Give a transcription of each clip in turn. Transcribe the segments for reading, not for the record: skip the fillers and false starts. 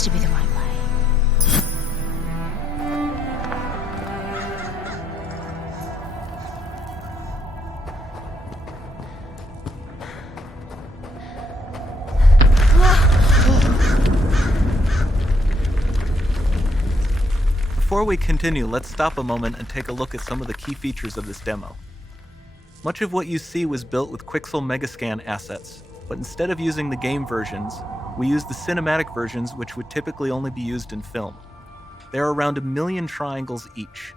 has to be the right way. Before we continue, let's stop a moment and take a look at some of the key features of this demo. Much of what you see was built with Quixel Megascan assets, but instead of using the game versions, we used the cinematic versions, which would typically only be used in film. There are around 1 million triangles each,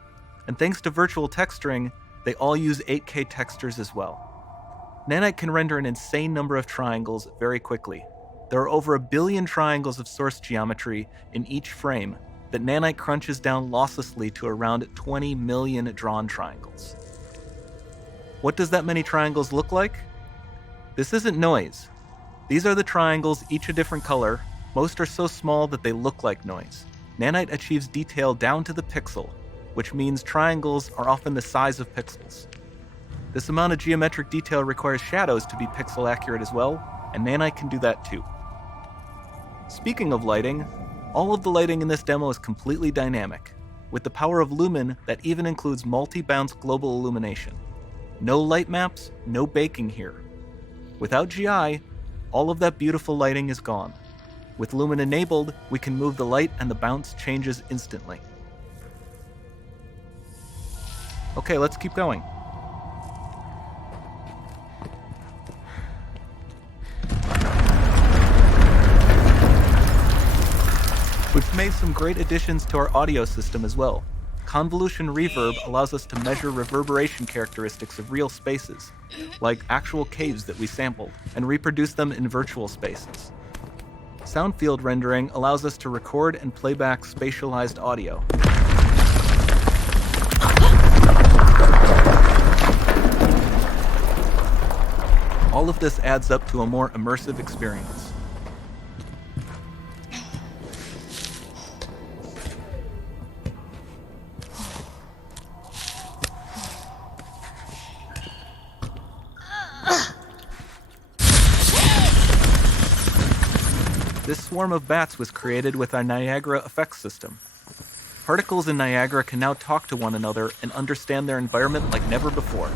and thanks to virtual texturing, they all use 8K textures as well. Nanite can render an insane number of triangles very quickly. There are over 1 billion triangles of source geometry in each frame that Nanite crunches down losslessly to around 20 million drawn triangles. What does that many triangles look like? This isn't noise. These are the triangles, each a different color. Most are so small that they look like noise. Nanite achieves detail down to the pixel, which means triangles are often the size of pixels. This amount of geometric detail requires shadows to be pixel accurate as well, and Nanite can do that too. Speaking of lighting, all of the lighting in this demo is completely dynamic, with the power of Lumen that even includes multi-bounce global illumination. No light maps, no baking here. Without GI, all of that beautiful lighting is gone. With Lumen enabled, we can move the light and the bounce changes instantly. Okay, let's keep going. We've made some great additions to our audio system as well. Convolution Reverb allows us to measure reverberation characteristics of real spaces, like actual caves that we sampled, and reproduce them in virtual spaces. Sound field rendering allows us to record and playback spatialized audio. All of this adds up to a more immersive experience. This swarm of bats was created with our Niagara effects system. Particles in Niagara can now talk to one another and understand their environment like never before.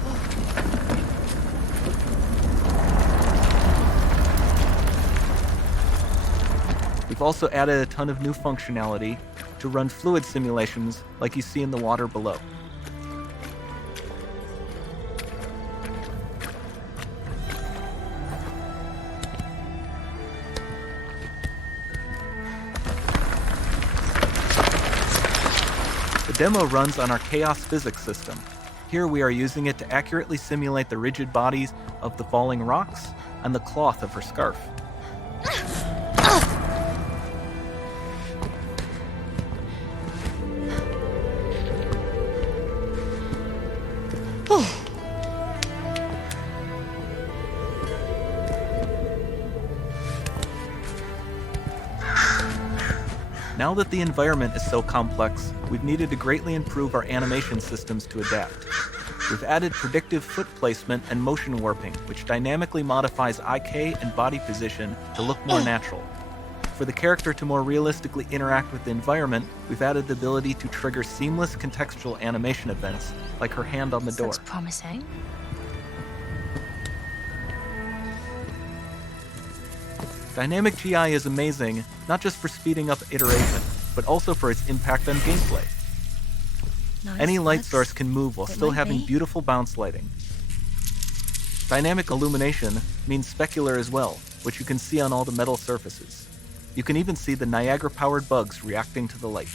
We've also added a ton of new functionality to run fluid simulations like you see in the water below. The demo runs on our Chaos Physics system. Here we are using it to accurately simulate the rigid bodies of the falling rocks and the cloth of her scarf. Now that the environment is so complex, we've needed to greatly improve our animation systems to adapt. We've added predictive foot placement and motion warping, which dynamically modifies IK and body position to look more natural. For the character to more realistically interact with the environment, we've added the ability to trigger seamless contextual animation events, like her hand on the door. Looks promising. Dynamic GI is amazing, not just for speeding up iteration, but also for its impact on gameplay. Nice. Any light source can move while It still might having be. beautiful bounce lighting. Dynamic illumination means specular as well, which you can see on all the metal surfaces. You can even see the Niagara-powered bugs reacting to the light.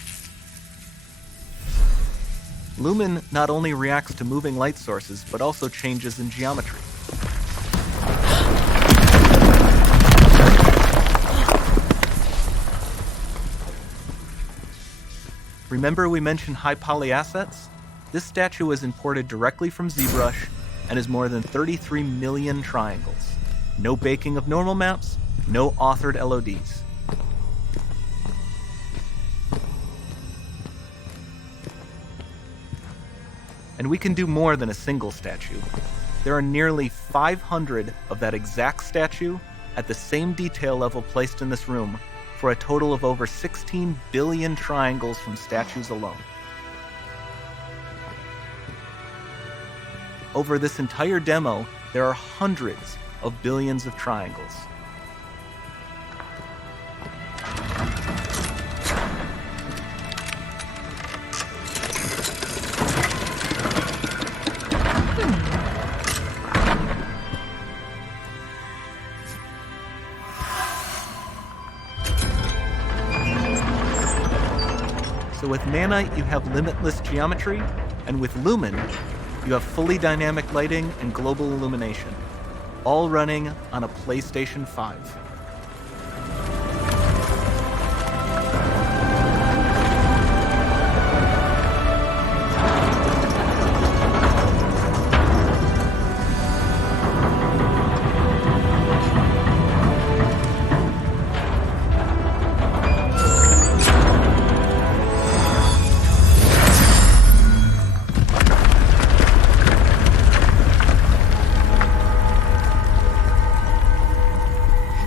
Lumen not only reacts to moving light sources, but also changes in geometry. Remember we mentioned high poly assets? This statue was imported directly from ZBrush and is more than 33 million triangles. No baking of normal maps, no authored LODs. And we can do more than a single statue. There are nearly 500 of that exact statue at the same detail level placed in this room for a total of over 16 billion triangles from statues alone. Over this entire demo, there are hundreds of billions of triangles. So with Nanite, you have limitless geometry, and with Lumen, you have fully dynamic lighting and global illumination, all running on a PlayStation 5.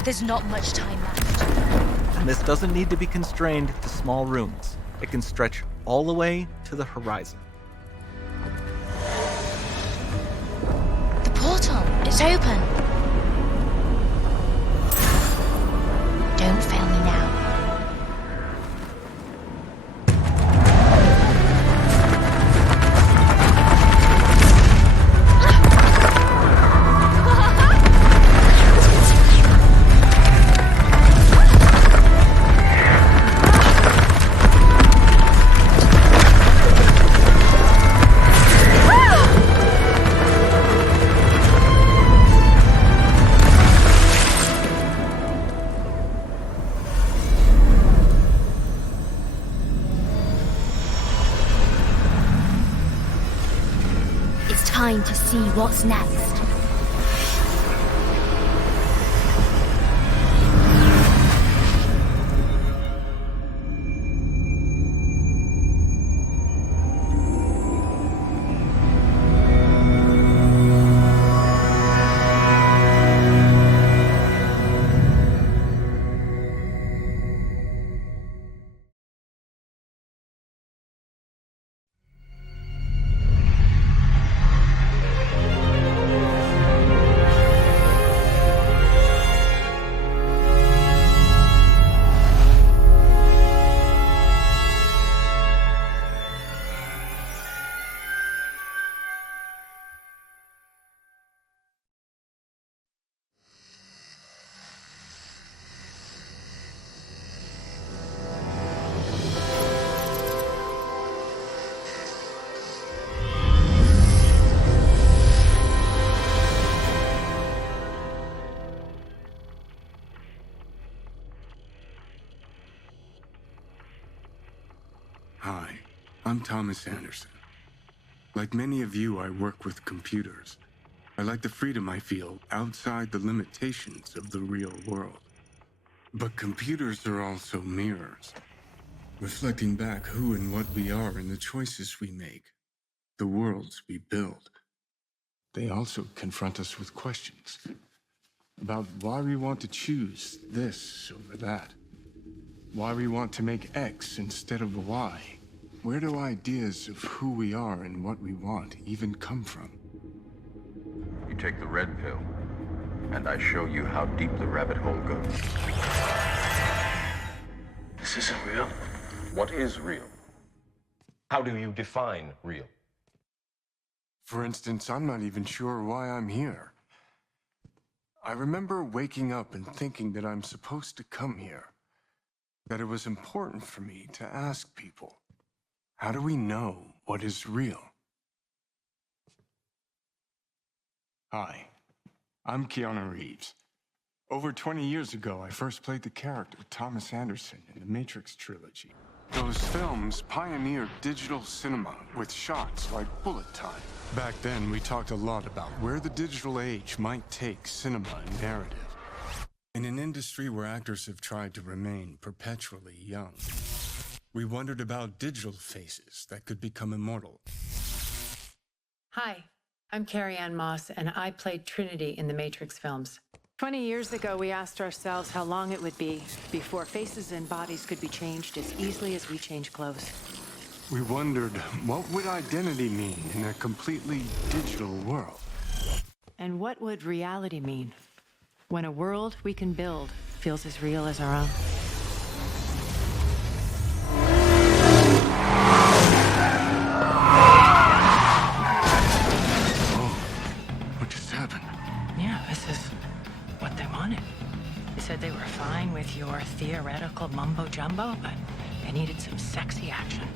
There's not much time left. And this doesn't need to be constrained to small rooms. It can stretch all the way to the horizon. The portal, it's open. Don't fail me now. Time to see what's next. Hi, I'm Thomas Anderson. Like many of you, I work with computers. I like the freedom I feel outside the limitations of the real world. But computers are also mirrors, reflecting back who and what we are and the choices we make, the worlds we build. They also confront us with questions about why we want to choose this over that, why we want to make X instead of Y. Where do ideas of who we are and what we want even come from? You take the red pill, and I show you how deep the rabbit hole goes. This isn't real. What is real? How do you define real? For instance, I'm not even sure why I'm here. I remember waking up and thinking that I'm supposed to come here, that it was important for me to ask people, how do we know what is real? Hi, I'm Keanu Reeves. Over 20 years ago, I first played the character Thomas Anderson in the Matrix trilogy. Those films pioneered digital cinema with shots like bullet time. Back then, we talked a lot about where the digital age might take cinema and narrative. In an industry where actors have tried to remain perpetually young, we wondered about digital faces that could become immortal. Hi, I'm Carrie Ann Moss, and I played Trinity in the Matrix films. 20 years ago, we asked ourselves how long it would be before faces and bodies could be changed as easily as we change clothes. We wondered, what would identity mean in a completely digital world? And what would reality mean when a world we can build feels as real as our own? What just happened? Yeah, this is what they wanted. They said they were fine with your theoretical mumbo-jumbo, but they needed some sexy action.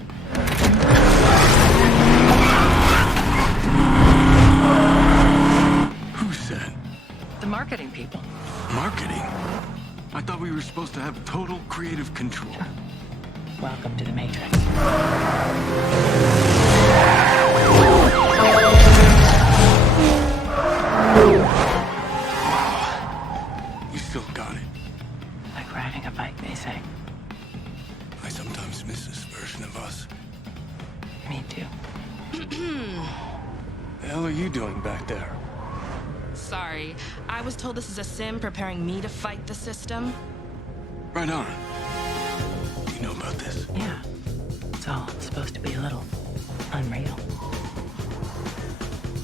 Who said? The marketing people. Marketing? I thought we were supposed to have total creative control. Welcome to the Matrix. You still got it. Like riding a bike, they say. I sometimes miss this version of us. Me too. The hell are you doing back there? Sorry, I was told this is a sim preparing me to fight the system. Right on. You know about this? Yeah. It's all supposed to be a little unreal.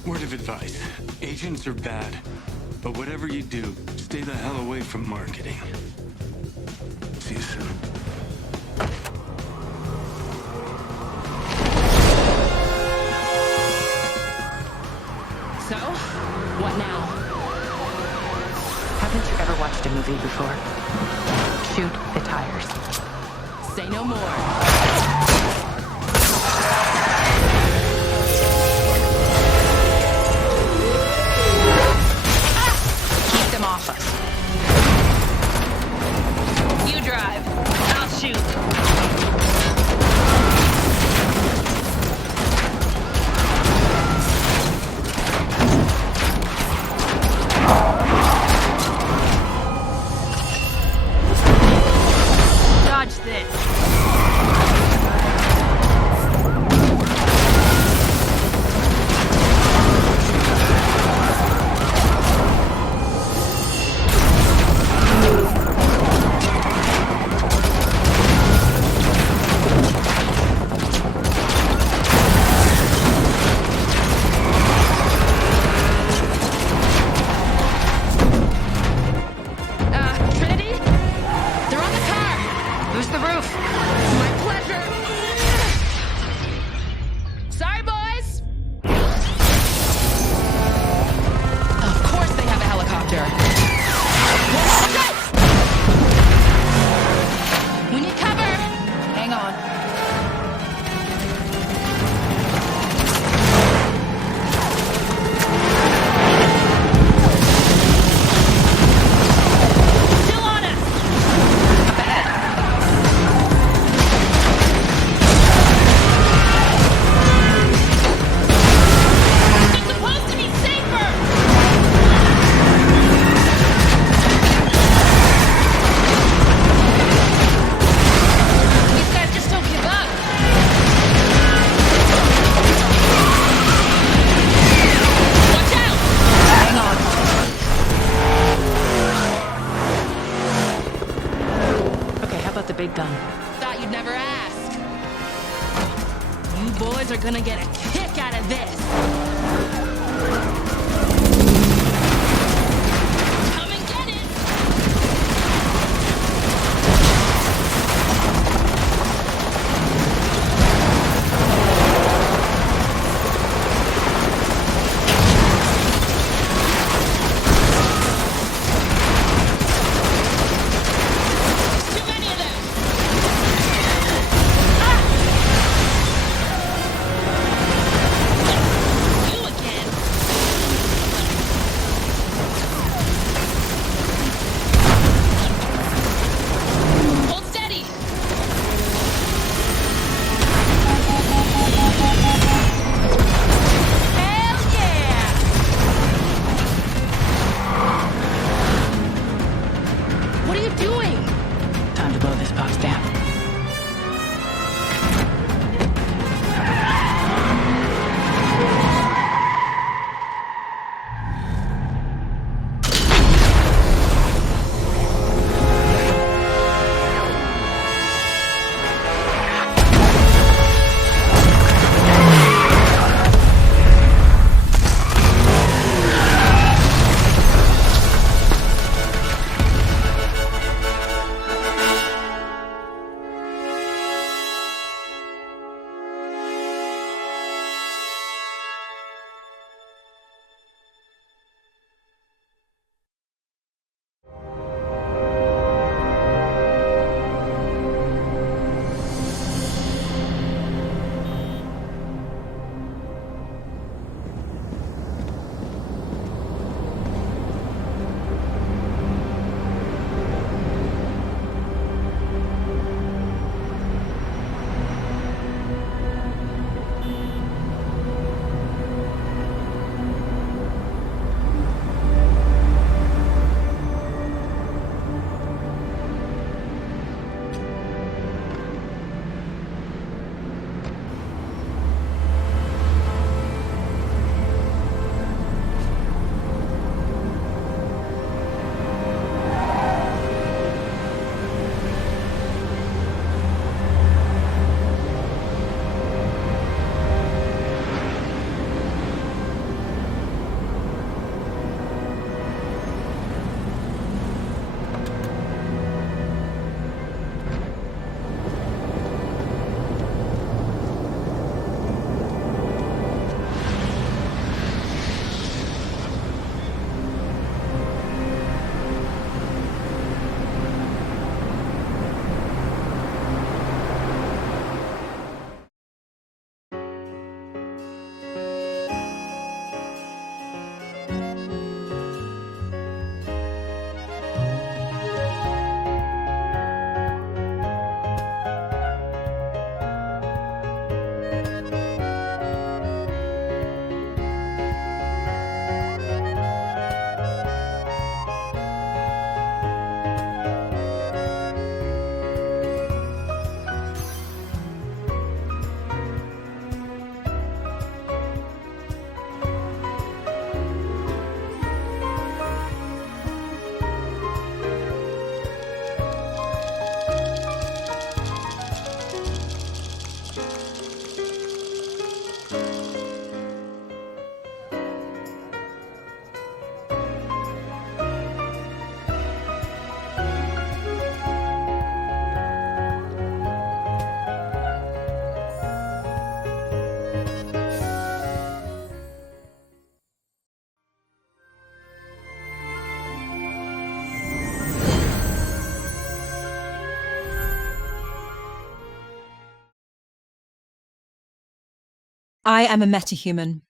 Word of advice. Agents are bad. But whatever you do, stay the hell away from marketing. See you soon. So, what now? Haven't you ever watched a movie before? Shoot the tires. Say no more. Keep them off us. You drive. I'll shoot. Dodge this. Trinity? They're on the car! Who's the roof? My pleasure! Sorry, boys! Of course they have a helicopter. Watch out! We need cover! Hang on. Still on us! Up ahead. It's supposed to be safer! These guys just don't give up. Watch out! Hang on. Okay, how about the big gun? Thought you'd never ask. You boys are gonna get a kick out of this. Come and get it! Too many of them! Ah! I am a metahuman,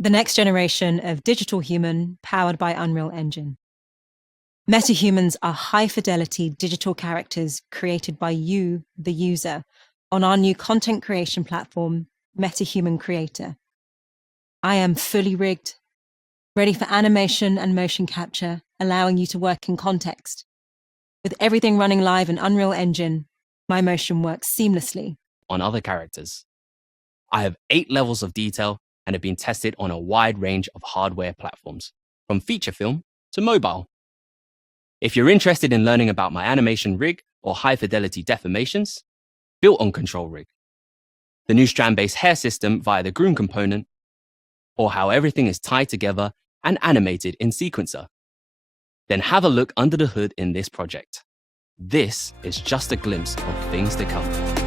the next generation of digital human powered by Unreal Engine. Metahumans are high-fidelity digital characters created by you, the user, on our new content creation platform, MetaHuman Creator. I am fully rigged, ready for animation and motion capture, allowing you to work in context. With everything running live in Unreal Engine, my motion works seamlessly on other characters. I have 8 levels of detail and have been tested on a wide range of hardware platforms, from feature film to mobile. If you're interested in learning about my animation rig or high-fidelity deformations, built on Control Rig, the new strand-based hair system via the Groom component, or how everything is tied together and animated in Sequencer, then have a look under the hood in this project. This is just a glimpse of things to come.